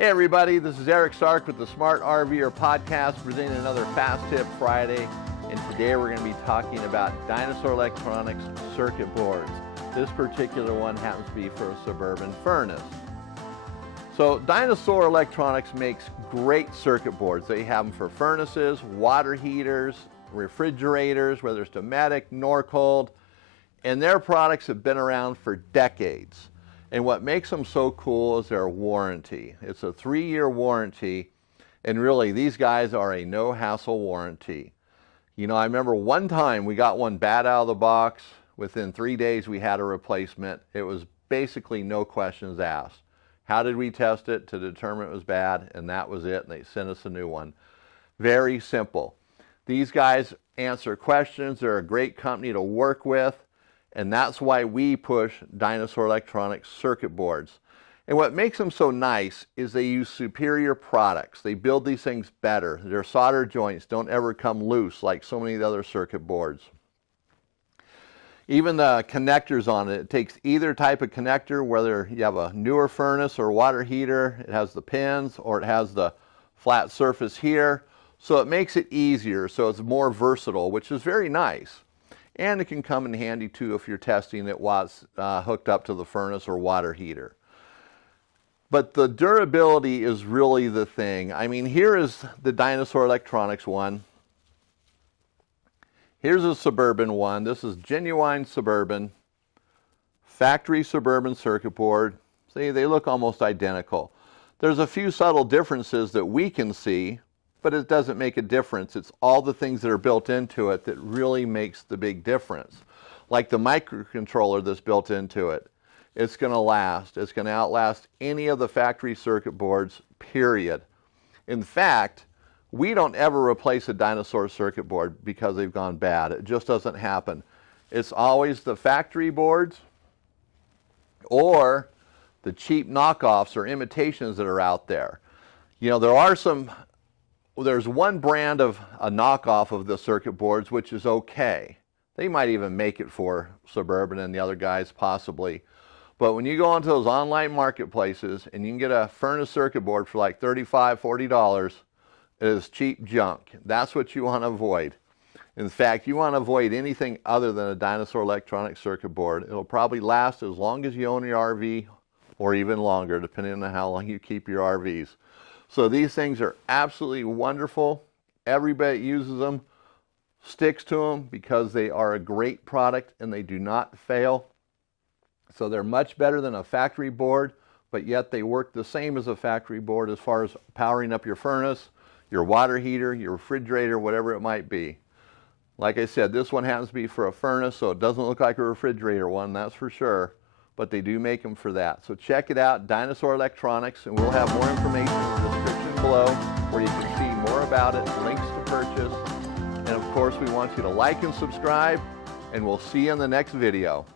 Hey everybody, this is Eric Sark with the Smart RVer Podcast, presenting another Fast Tip Friday. And today we're going to be talking about Dinosaur Electronics circuit boards. This particular one happens to be for a Suburban Furnace. So Dinosaur Electronics makes great circuit boards. They have them for furnaces, water heaters, refrigerators, whether it's Dometic, Norcold, and their products have been around for decades. And what makes them so cool is their warranty. It's a 3-year warranty, and really these guys are a no-hassle warranty. You know, I remember one time we got one bad out of the box. Within 3 days we had a replacement. It was basically no questions asked. How did we test it to determine it was bad? And that was it, and they sent us a new one. Very simple. These guys answer questions. They're a great company to work with. And that's why we push Dinosaur Electronics circuit boards. And what makes them so nice is they use superior products. They build these things better. Their solder joints don't ever come loose like so many of the other circuit boards. Even the connectors on it, it takes either type of connector, whether you have a newer furnace or water heater, it has the pins, or it has the flat surface here. So it makes it easier, so it's more versatile, which is very nice. And it can come in handy too if you're testing it while it's hooked up to the furnace or water heater. But the durability is really the thing. I mean, here is the Dinosaur Electronics one. Here's a Suburban one. This is genuine Suburban, factory Suburban circuit board. See, they look almost identical. There's a few subtle differences that we can see, but it doesn't make a difference. It's all the things that are built into it that really makes the big difference. Like the microcontroller that's built into it. It's going to last. It's going to outlast any of the factory circuit boards, period. In fact, we don't ever replace a Dinosaur circuit board because they've gone bad. It just doesn't happen. It's always the factory boards or the cheap knockoffs or imitations that are out there. You know, there's one brand of a knockoff of the circuit boards which is okay. They might even make it for Suburban and the other guys possibly. But when you go onto those online marketplaces and you can get a furnace circuit board for like $35, $40, it is cheap junk. That's what you want to avoid. In fact, you want to avoid anything other than a Dinosaur Electronics circuit board. It'll probably last as long as you own your RV or even longer, depending on how long you keep your RVs. So these things are absolutely wonderful. Everybody that uses them sticks to them because they are a great product and they do not fail. So they're much better than a factory board, but yet they work the same as a factory board as far as powering up your furnace, your water heater, your refrigerator, whatever it might be. Like I said, this one happens to be for a furnace, so it doesn't look like a refrigerator one, that's for sure. But they do make them for that. So check it out, Dinosaur Electronics, and we'll have more information in the description below where you can see more about it, links to purchase. And of course, we want you to like and subscribe, and we'll see you in the next video.